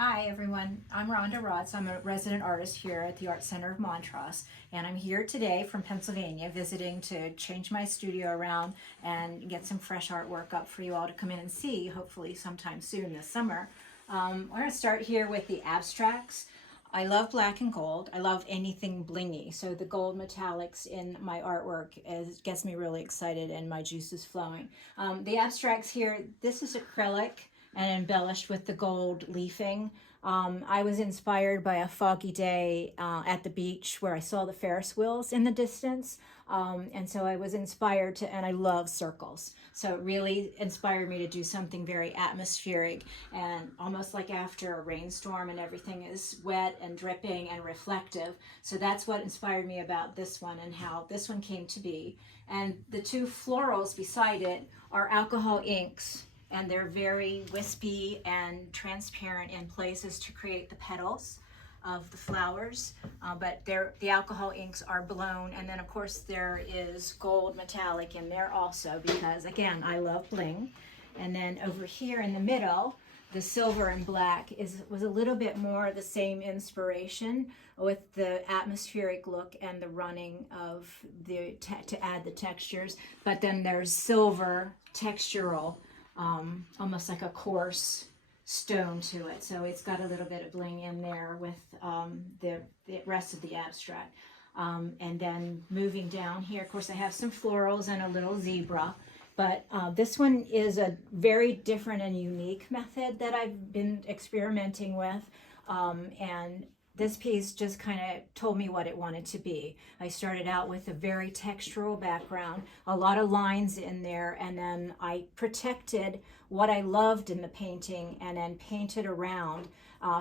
Hi everyone, I'm Rhonda Rotz. I'm a resident artist here at the Art Center of Montross, and I'm here today from Pennsylvania visiting to change my studio around and get some fresh artwork up for you all to come in and see, hopefully sometime soon this summer. We're going to start here with the abstracts. I love black and gold. I love anything blingy, so the gold metallics in my artwork gets me really excited and my juice is flowing. The abstracts here, this is acrylic and embellished with the gold leafing. I was inspired by a foggy day at the beach where I saw the Ferris wheels in the distance. And so I was inspired to, and I love circles. So it really inspired me to do something very atmospheric and almost like after a rainstorm and everything is wet and dripping and reflective. So that's what inspired me about this one and how this one came to be. And the two florals beside it are alcohol inks, and they're very wispy and transparent in places to create the petals of the flowers, but the alcohol inks are blown, and then of course there is gold metallic in there also because again I love bling. And then over here in the middle, the silver and black was a little bit more the same inspiration with the atmospheric look and the running of to add the textures, but then there's silver textural, almost like a coarse stone to it. So it's got a little bit of bling in there with the rest of the abstract. And then moving down here, of course, I have some florals and a little zebra. But this one is a very different and unique method that I've been experimenting with. And this piece just kind of told me what it wanted to be. I started out with a very textural background, a lot of lines in there, and then I protected what I loved in the painting and then painted around.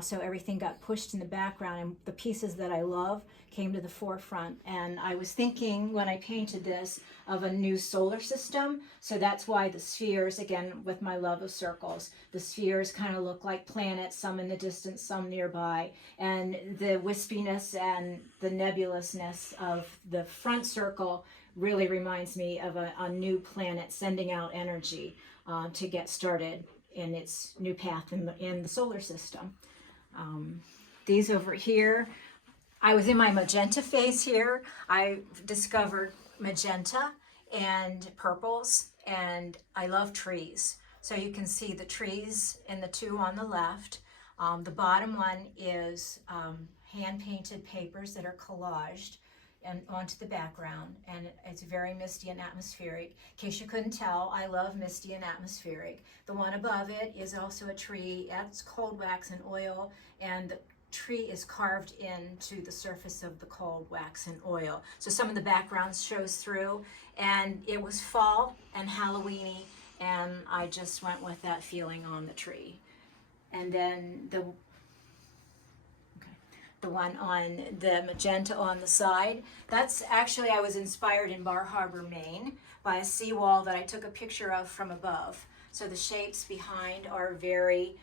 So everything got pushed in the background and the pieces that I love came to the forefront. And I was thinking when I painted this of a new solar system. So that's why the spheres, again, with my love of circles, the spheres kind of look like planets, some in the distance, some nearby. And the wispiness and the nebulousness of the front circle really reminds me of a new planet sending out energy to get started in its new path in the solar system. These over here, I was in my magenta phase here. I discovered magenta and purples, and I love trees. So you can see the trees in the two on the left. The bottom one is hand-painted papers that are collaged and onto the background, and it's very misty and atmospheric. In case you couldn't tell, I love misty and atmospheric. The one above it is also a tree. That's cold wax and oil, and the tree is carved into the surface of the cold wax and oil. So some of the background shows through, and it was fall and Halloweeny, and I just went with that feeling on the tree. And then the one on the magenta on the side, that's actually, I was inspired in Bar Harbor, Maine by a seawall that I took a picture of from above. So the shapes behind are very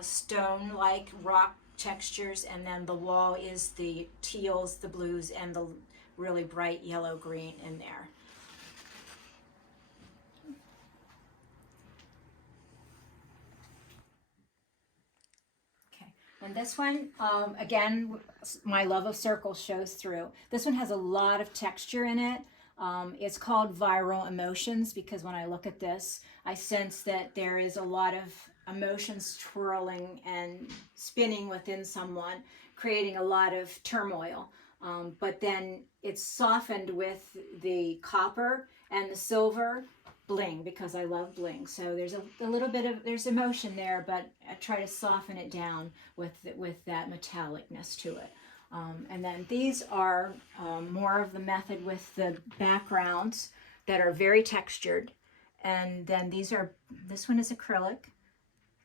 stone-like rock textures, and then the wall is the teals, the blues, and the really bright yellow green in there. And this one, again, my love of circles shows through. This one has a lot of texture in it. It's called Viral Emotions because when I look at this, I sense that there is a lot of emotions twirling and spinning within someone, creating a lot of turmoil. But then it's softened with the copper and the silver bling because I love bling. So there's a little bit of, there's emotion there, but I try to soften it down with that metallicness to it. And then these are more of the method with the backgrounds that are very textured. And then this one is acrylic,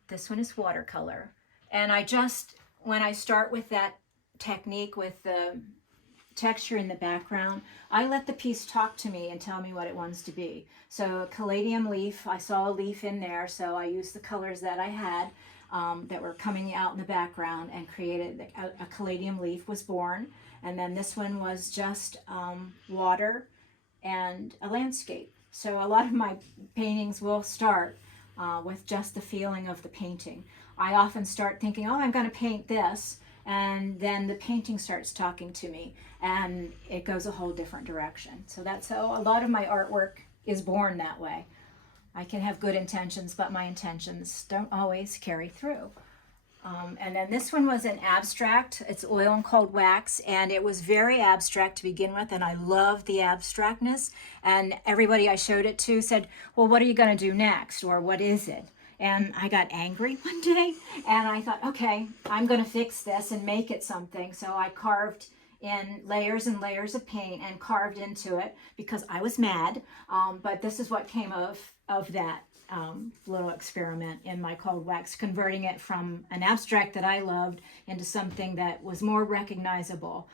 this one is watercolor. And when I start with that technique with the texture in the background, I let the piece talk to me and tell me what it wants to be. So a caladium leaf, I saw a leaf in there, so I used the colors that I had that were coming out in the background and created a caladium leaf was born. And then this one was just water and a landscape. So a lot of my paintings will start with just the feeling of the painting. I often start thinking, oh, I'm going to paint this, and then the painting starts talking to me, and it goes a whole different direction. So that's how a lot of my artwork is born that way. I can have good intentions, but my intentions don't always carry through. And then this one was an abstract. It's oil and cold wax, and it was very abstract to begin with, and I love the abstractness. And everybody I showed it to said, well, what are you going to do next, or what is it? And I got angry one day, and I thought, okay, I'm going to fix this and make it something. So I carved in layers and layers of paint and carved into it because I was mad. But this is what came of that little experiment in my cold wax, converting it from an abstract that I loved into something that was more recognizable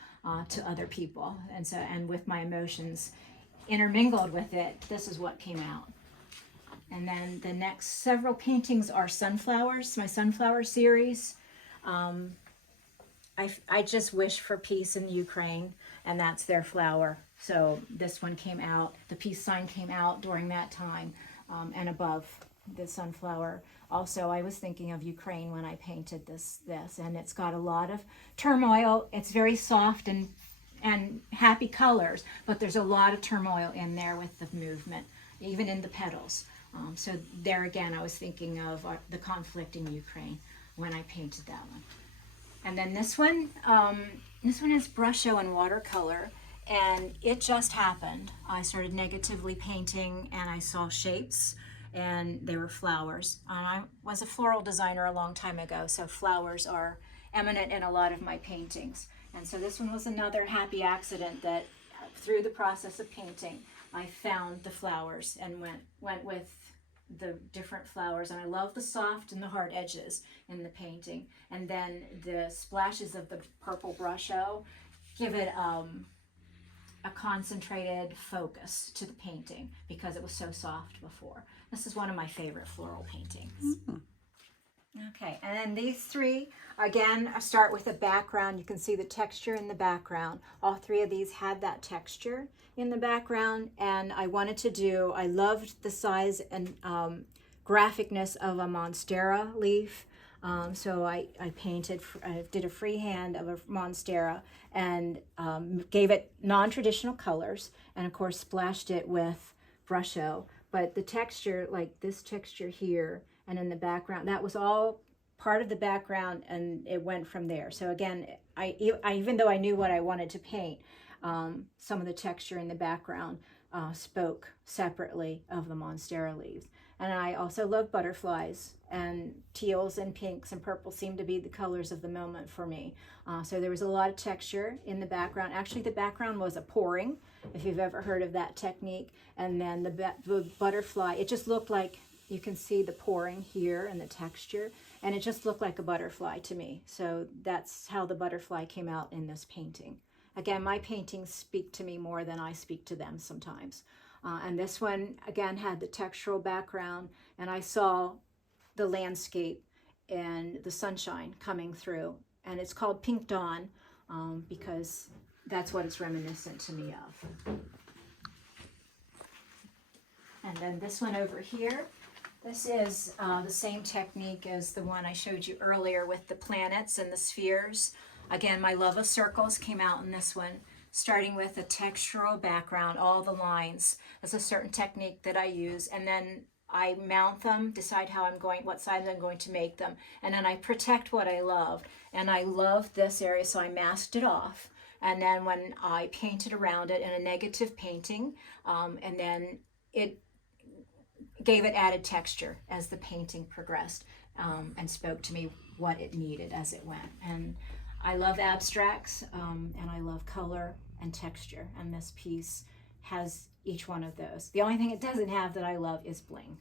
to other people. And with my emotions intermingled with it, this is what came out. And then the next several paintings are sunflowers, my sunflower series. I just wish for peace in Ukraine, and that's their flower. So this one came out, the peace sign came out during that time, and above the sunflower. Also, I was thinking of Ukraine when I painted this, and it's got a lot of turmoil. It's very soft and happy colors, but there's a lot of turmoil in there with the movement, even in the petals. So there again, I was thinking of the conflict in Ukraine when I painted that one. And then this one is brusho and watercolor, and it just happened. I started negatively painting, and I saw shapes, and they were flowers. And I was a floral designer a long time ago, so flowers are eminent in a lot of my paintings. And so this one was another happy accident that through the process of painting, I found the flowers and went with the different flowers. And I love the soft and the hard edges in the painting. And then the splashes of the purple brusho give it a concentrated focus to the painting because it was so soft before. This is one of my favorite floral paintings. Mm-hmm. Okay, and then these three, again, I start with a background. You can see the texture in the background. All three of these had that texture in the background, and I loved the size and graphicness of a monstera leaf. So I did a freehand of a monstera and gave it non-traditional colors, and of course splashed it with brusho. But the texture, like this texture here, and in the background, that was all part of the background, and it went from there. So again, I even though I knew what I wanted to paint, some of the texture in the background spoke separately of the monstera leaves. And I also love butterflies, and teals and pinks and purples seem to be the colors of the moment for me. So there was a lot of texture in the background. Actually, the background was a pouring, if you've ever heard of that technique. And then the butterfly, it just looked like, you can see the pouring here and the texture, and it just looked like a butterfly to me. So that's how the butterfly came out in this painting. Again, my paintings speak to me more than I speak to them sometimes. And this one, again, had the textural background, and I saw the landscape and the sunshine coming through. And it's called Pink Dawn because that's what it's reminiscent to me of. And then this one over here, this is the same technique as the one I showed you earlier with the planets and the spheres. Again, my love of circles came out in this one, starting with a textural background, all the lines. That's a certain technique that I use, and then I mount them, decide what size I'm going to make them, and then I protect what I love. And I love this area, so I masked it off. And then when I painted around it in a negative painting, and then it gave it added texture as the painting progressed, and spoke to me what it needed as it went. And I love abstracts, and I love color and texture, and this piece has each one of those. The only thing it doesn't have that I love is bling.